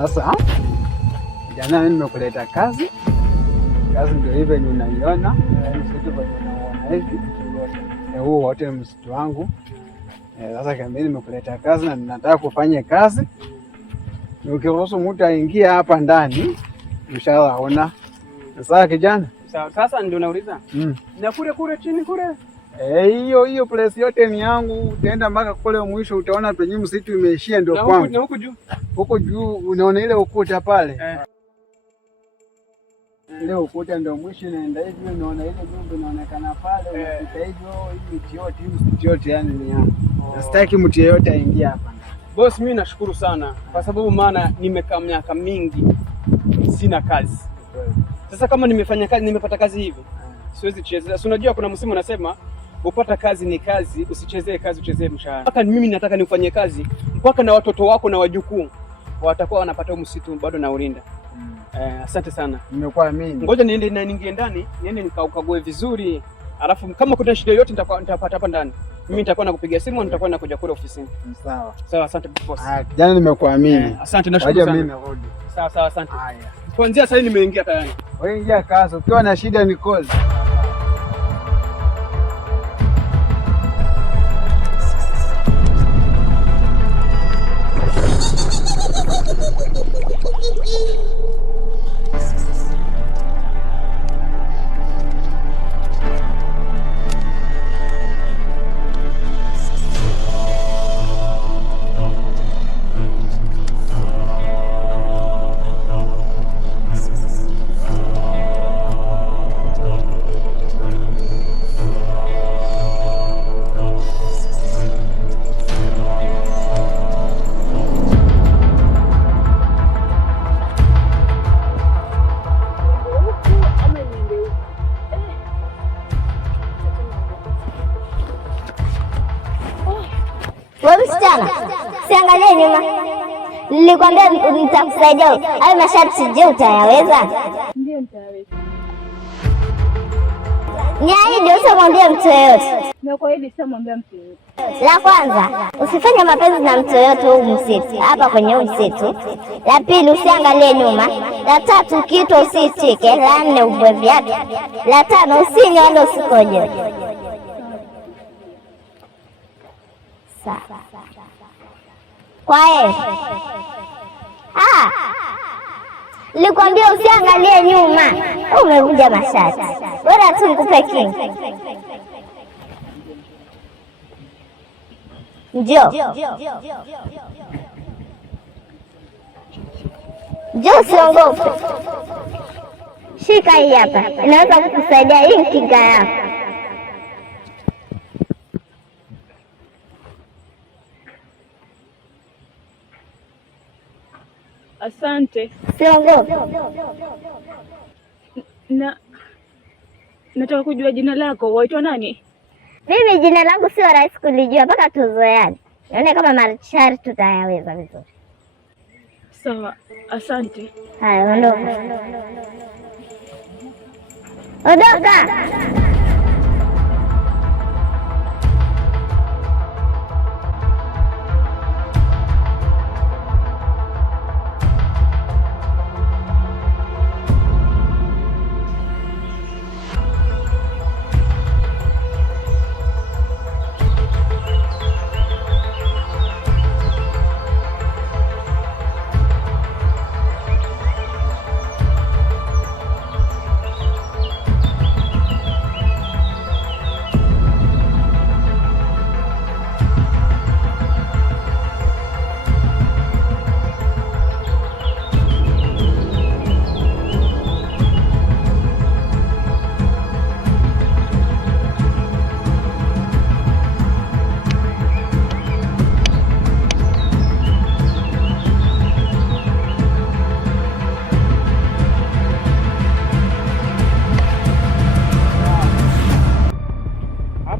Sasa jana nimekuleta kazi ndio hivyo unaiona, msitu venye unaona hivi, huu wote msitu wangu. Sasa kama nimekuleta kazi na ninataka kufanya kazi, ukiruhusu mtu aingie hapa ndani, ushaona. Sasa kijana, sasa ndio nauliza. Na kule chini kule. Hiyo place yote ni yangu. Utaenda mpaka kule mwisho utaona penye msitu imeishia ndio kwangu. Na huko juu. Huko juu unaona ile ukuta pale. Ile ukuta ndio mwisho inaenda hivi, unaona ile nyumba inaonekana pale, unapita hivyo, hii miti yote yani ni yangu. Sitaki mtu yeyote aingie hapa. Boss, mimi nashukuru sana kwa sababu maana nimekaa miaka mingi sina kazi. Sasa kama nimefanya kazi, nimepata kazi hivi, siwezi chezea. Si unajua kuna msimu unasema upata kazi ni kazi, usichezee kazi, uchezee mshahara. Mpaka mimi nataka nifanye kazi mpaka na watoto wako na wajukuu watakuwa wanapata msitu bado na ulinda. Asante sana. Nimekuamini. Ngoja niingie ndani, niende nikaukague vizuri. Alafu kama kuna shida yoyote nitapata hapa ndani. Mimi nitakuwa nakupigia simu, nitakuwa nakuja kule ofisini. Sawa. Sawa, asante boss. Jana nimekuamini. Asante, nashukuru sana. Mimi narudi. Sawa, asante. Haya. Kuanzia sasa nimeingia tayari. Wewe ingia kazi, ukiwa na shida ni call. Wewe msichana, siangalie nyuma. Nilikwambia nitakusaidia. Hayo masharti je, utayaweza? Ndio nitaweza. Niahidi usimwambie mtu yeyote. Na kwa hiyo sitamwambia mtu yeyote. La kwanza, usifanye mapenzi na mtu yeyote huu msitu, hapa kwenye huu msitu. La pili, usiangalie nyuma. La tatu, kitu usitike. La nne, uvue viatu. La tano, usinywe wala usikojoe. Sawa. Kwa hiyo nilikwambia usiangalie nyuma. Umevunja masharti. Bora tu nikupe kinga. Njoo. Njoo, usiogope. Shika hii hapa. Inaweza kukusaidia, hii kinga yako. Asante. Siogope. Nataka kujua jina lako. Waitwa nani? Mimi jina langu sio rahisi kulijua mpaka tuzoeane. Naona kama masharti tutayaweza vizuri. Sawa, asante. Haya, ondoka. Ondoka.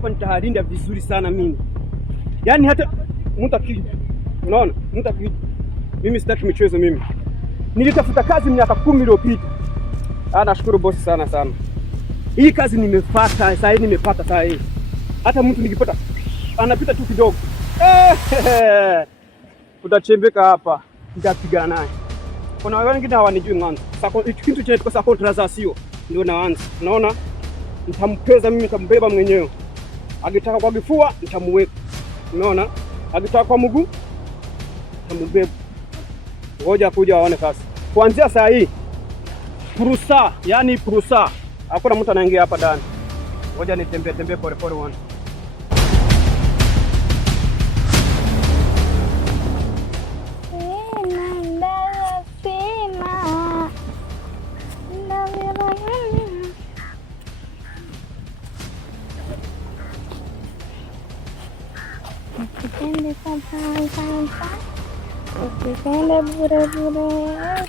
Nitalinda vizuri sana mimi. Yaani hata mtu akija. Unaona? Mtu akija. Mimi sitaki michezo mimi. Nilitafuta kazi miaka 10 iliyopita. Nashukuru bosi sana. Hii kazi nimepata, sasa hivi nimepata sasa hivi. Hata mtu nikipata anapita tu kidogo. Tutachembeka hapa. Nitapigana naye. kuna wengine hawanijui mwanzo. Sasa kitu cha kwa contrastation ndio naanza. Unaona? Nitampeza mimi, nitambeba mwenyewe. Akitaka kwa kifua nitamuweka. Unaona? Akitaka kwa mguu nitambeba. Ngoja kuja waone sasa. Kuanzia saa hii purusa, yani purusa. Hakuna mtu anaingia hapa ndani. Ngoja nitembee pole pole wana. Usipende bure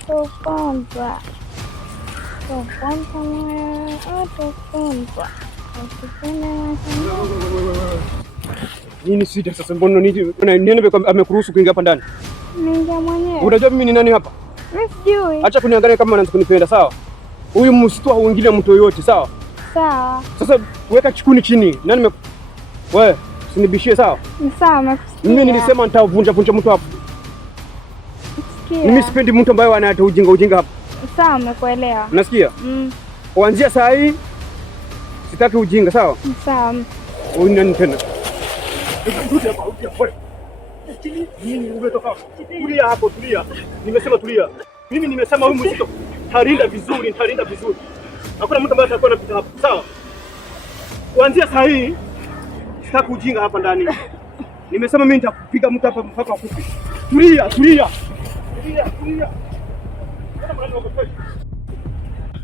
utopondwa. Nini sita sasa, mbona nini amekuruhusu kuingia hapa ndani? Ningia mwenyewe. Unajua mimi ni nani hapa? Mimi sijui. Acha kuniangalia kama unaanza kunipenda, sawa? Huyu msitu hauingile mtu yoyote, sawa? Sawa. Sasa weka chikuni chini. Nani wewe, usinibishie, sawa? Sawa, nakusikia. Mimi nilisema nitavunja mtu hapa. Mimi sipendi mtu ambaye anayeta ujinga hapa. Sawa, nimekuelewa. Unasikia? Kuanzia saa hii sitaki ujinga, sawa? Sawa. Wewe nani tena? Tulia hapo, tulia. Nimesema tulia. Mimi nimesema huyu msitu talinda vizuri. Hakuna mtu ambaye atakuwa anapita hapo, sawa? Kuanzia saa hii sitaki ujinga hapa ndani. Nimesema mimi nitakupiga mtu hapa mpaka akufe. Tulia.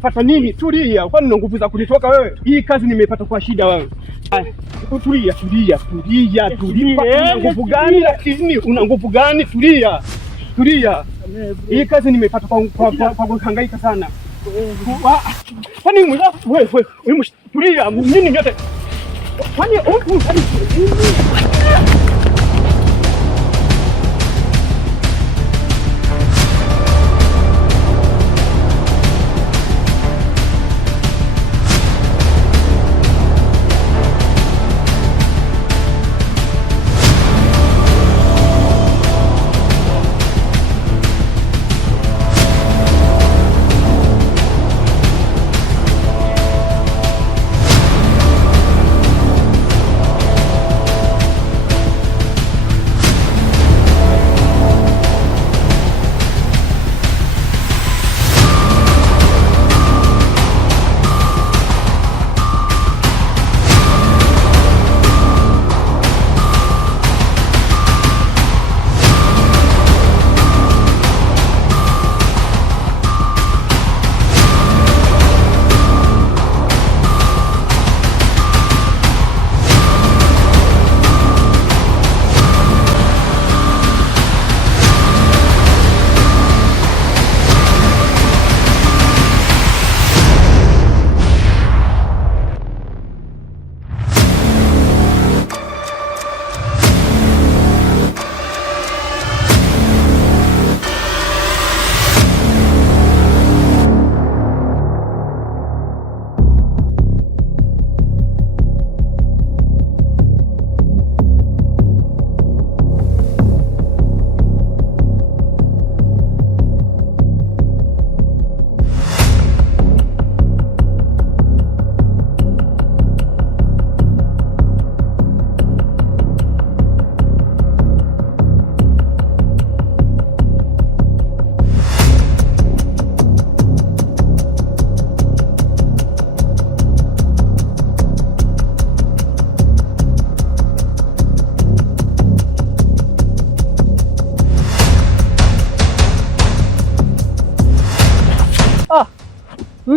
Fata nini? Tulia. Kwani una nguvu za kunitoka wewe? Hii kazi nimeipata kwa shida wewe. Tulia. Una nguvu gani lakini? Una nguvu gani? Tulia. Hii kazi nimeipata kwa kuhangaika sana. Kwani wewe tulia. Nini nyote? Kwani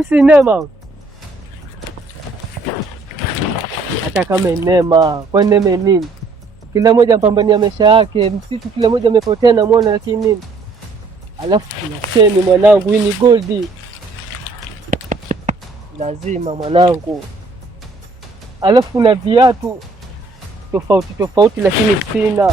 si Neema. Hata kama Neema, kwa Neema nini? Kila mmoja mpambania maisha yake, msitu kila mmoja amepotea na muona, lakini nini? Alafu kuna Sheni mwanangu, hii ni goldi. Lazima mwanangu. Alafu kuna viatu tofauti lakini sina.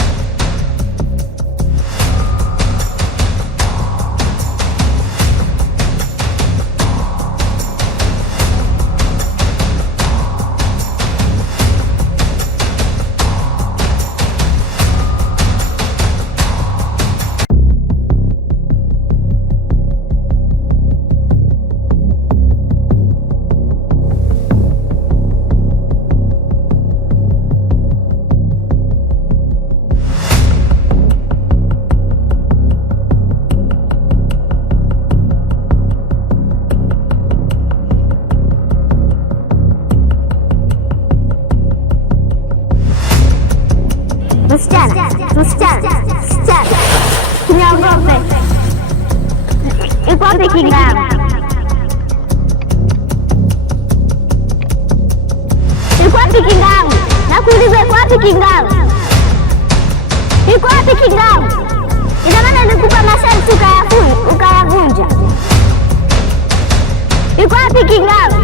Msichana, niogope. Iko wapi kinga yangu? Iko wapi kinga yangu? Nakuuliza, iko wapi kinga yangu? Iko wapi kinga yangu? Ina maana nilikupa masharti ukayavunja. Iko wapi kinga yangu?